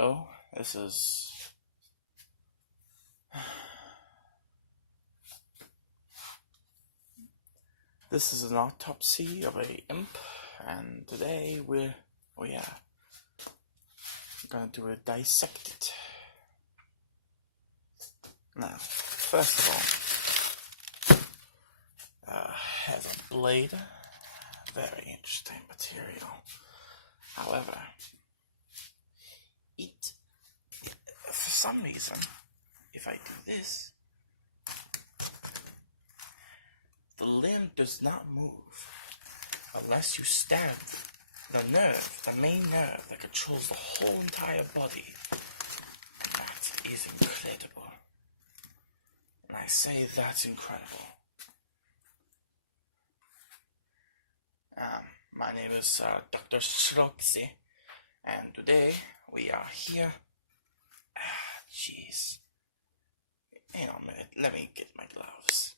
Hello, this is an autopsy of a imp, and today we're gonna do a dissect it. Now, first of all, has a blade, very interesting material. However, for some reason, if I do this, the limb does not move unless you stab the nerve, the main nerve that controls the whole entire body. And that is incredible. And I say that's incredible. My name is Dr. Autopsy, and today we are here. Jeez. Hang on a minute, let me get my gloves.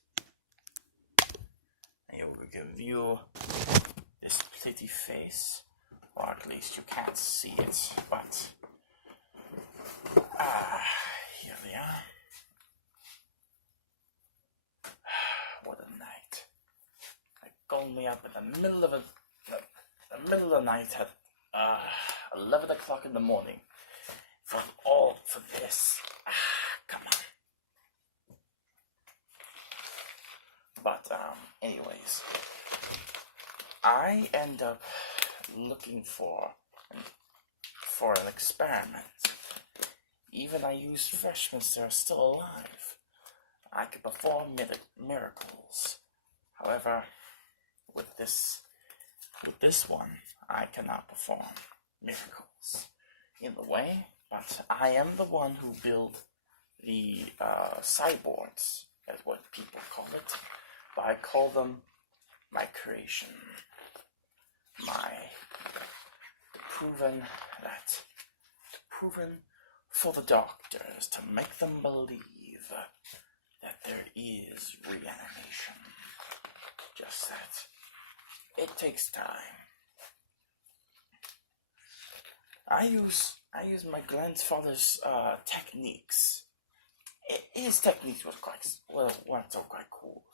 And you will give you this pretty face, or at least you can't see it, but here we are. What a night. I called me up in the middle of the night at 11 o'clock in the morning for this. Come on. But anyways, I end up looking for an experiment. Even I use freshmen that are still alive. I could perform miracles. However, with this one, I cannot perform miracles in the way, but I am the one who built the cyborgs, as what people call it, but I call them my creation, proven for the doctors to make them believe that there is reanimation. Just that it takes time. I use my grandfather's techniques. His techniques were weren't so quite cool.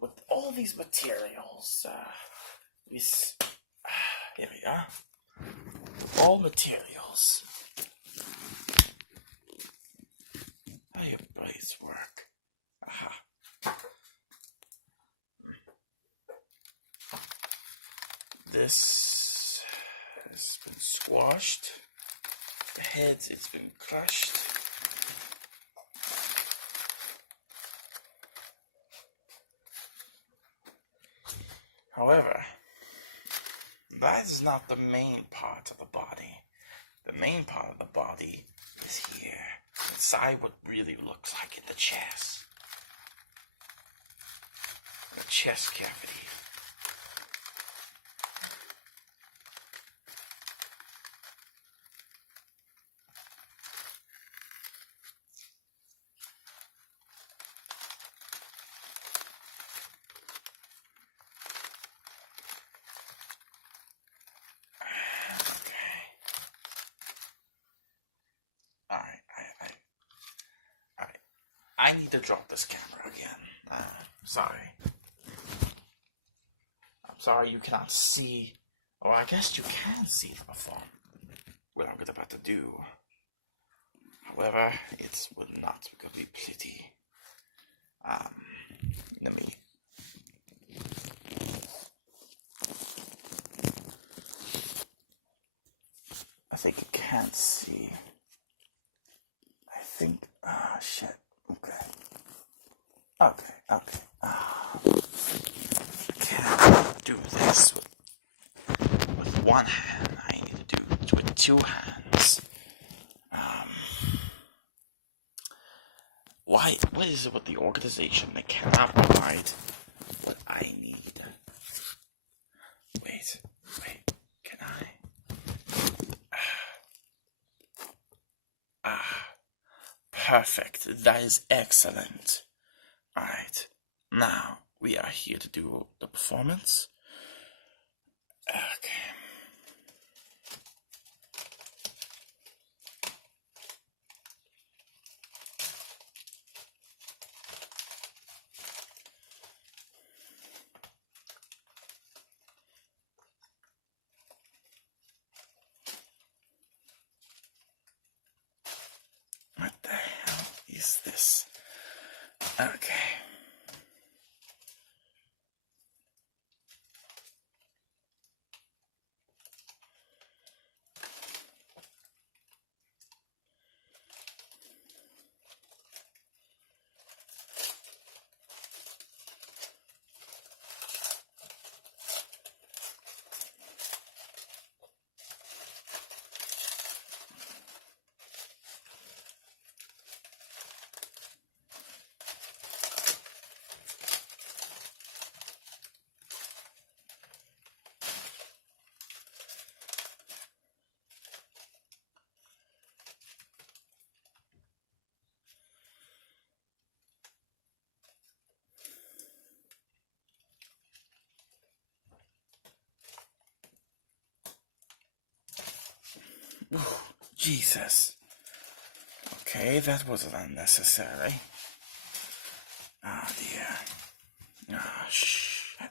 With all these materials, here we are. All materials. How your blades work. Aha. This has been squashed. The heads, it's been crushed. However, that is not the main part of the body. The main part of the body is here, inside what really looks like in the chest. The chest cavity. I need to drop this camera again. Sorry. I'm sorry you cannot see, or I guess you can see from afar what I'm about to do. However, it would not be pretty. Let me. I think you can't see. I think. Shit. Okay. I can't do this with one hand. I need to do it with two hands. What is it with the organization that cannot provide what I need? Wait, can I? Perfect, that is excellent. Alright, now we are here to do the performance. is this? Okay. Ooh, Jesus. Okay, that was unnecessary. Oh dear. Oh shit.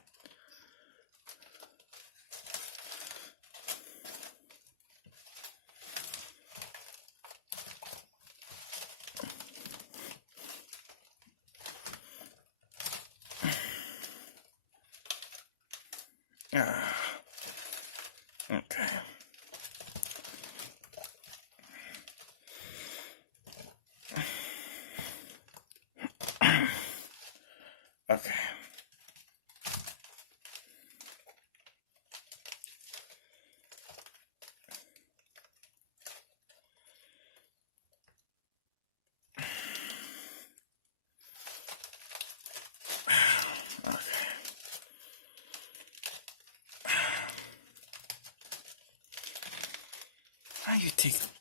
Okay. Okay.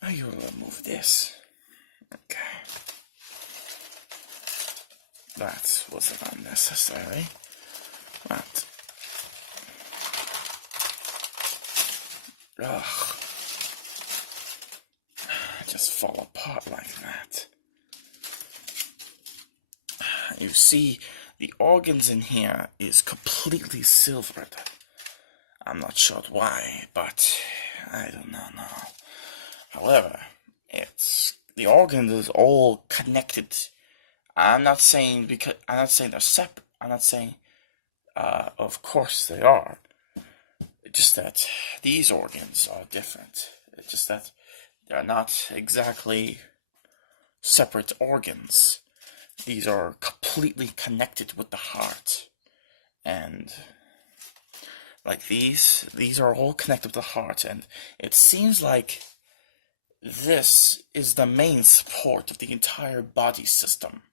How you remove this? Okay. That was unnecessary. But ugh. Just fall apart like that. You see, the organs in here is completely silvered. I'm not sure why, but I do not know. However, the organs is all connected. I'm not saying they're separate. I'm not saying, of course they are. It's just that these organs are different. It's just that they're not exactly separate organs. These are completely connected with the heart. And like these are all connected with the heart, and it seems like this is the main support of the entire body system.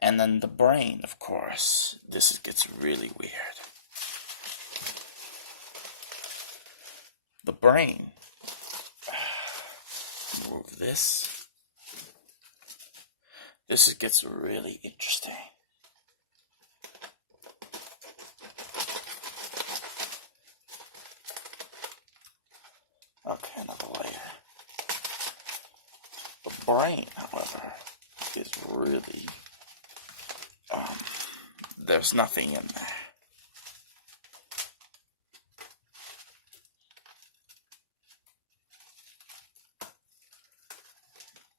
And then the brain, of course. This gets really weird. The brain. Move this. This gets really interesting. Okay, another layer. The brain, however, is really, there's nothing in there.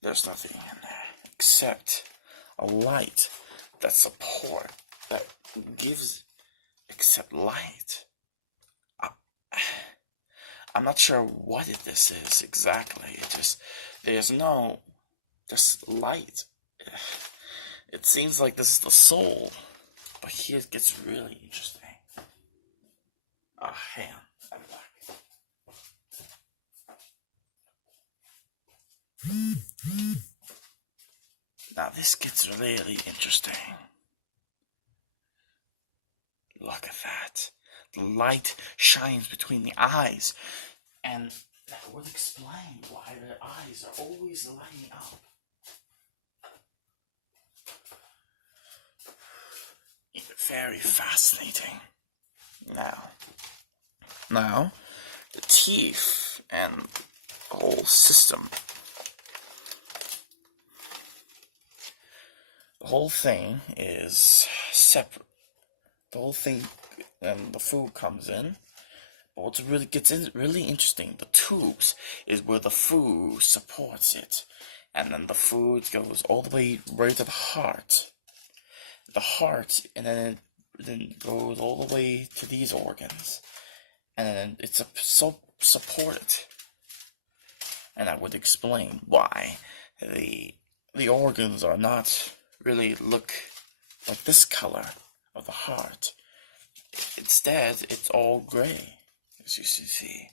There's nothing in there except a light that gives, except light. I'm not sure what this is exactly. There's no, just light. It seems like this is the soul, but here it gets really interesting. Ah, hang on, I'm back. Now this gets really interesting. Look at that. The light shines between the eyes, and that would explain why their eyes are always lighting up. Very fascinating. Now, the teeth and the whole system. The whole thing is separate. The whole thing, and the food comes in. But what really gets really interesting, the tubes is where the food supports it. and then the food goes all the way right to the heart. The heart, and then it goes all the way to these organs, and then it's so supported. And that would explain why the organs are not really look like this color of the heart. Instead, it's all gray, as you see.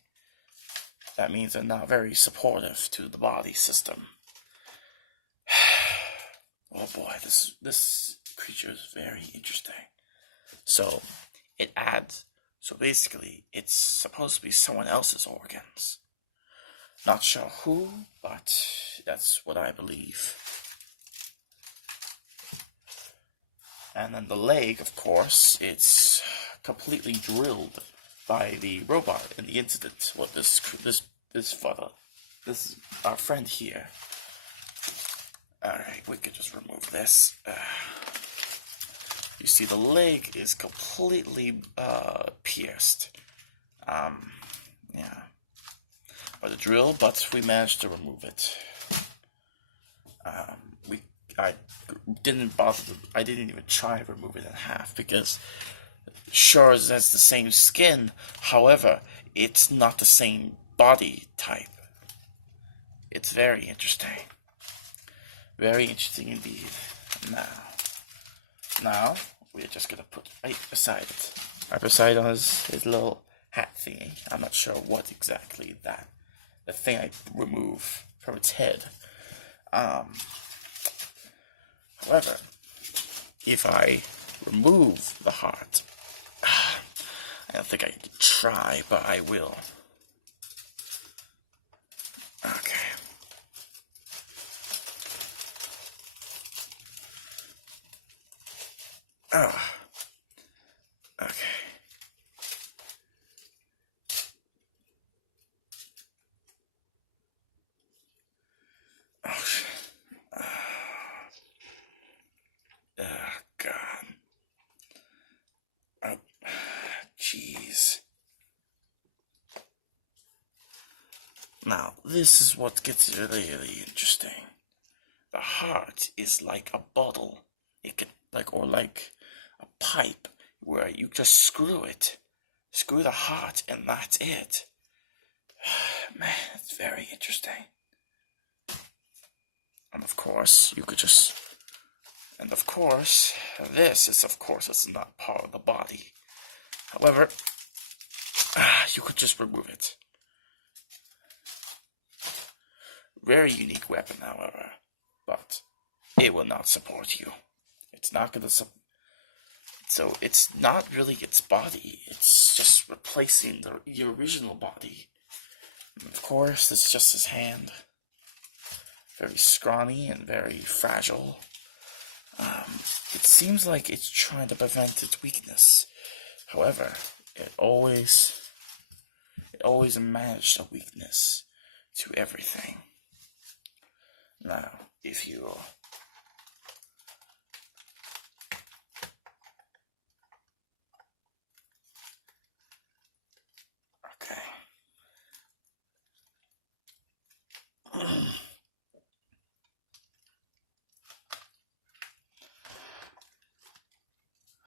That means they're not very supportive to the body system. Oh boy, this creature is very interesting. So basically, it's supposed to be someone else's organs. Not sure who, but that's what I believe. And then the leg, of course, it's completely drilled by the robot in the incident. What this our friend here. Alright, we could just remove this. You see, the leg is completely pierced. Yeah. By the drill, but we managed to remove it. I didn't even try to remove it in half because sure as that's the same skin, however, it's not the same body type. It's very interesting. Very interesting indeed. Now we're just gonna put right beside it. Right beside his little hat thingy. I'm not sure what exactly the thing I remove from its head. However, if I remove the heart, I don't think I can try, but I will. Okay. Oh. Okay. Oh, shit. Oh, God. Oh, jeez. Now, this is what gets really, really interesting. The heart is like a bottle. It could, like a pipe where you just screw the heart, and that's it. Man, it's very interesting. And of course, this is, it's not part of the body. However, you could just remove it. Very unique weapon, however, but it will not support you. It's not going to so it's not really its body, it's just replacing the original body. And of course, it's just his hand. Very scrawny and very fragile. It seems like it's trying to prevent its weakness. However, it always managed a weakness to everything. Now, if you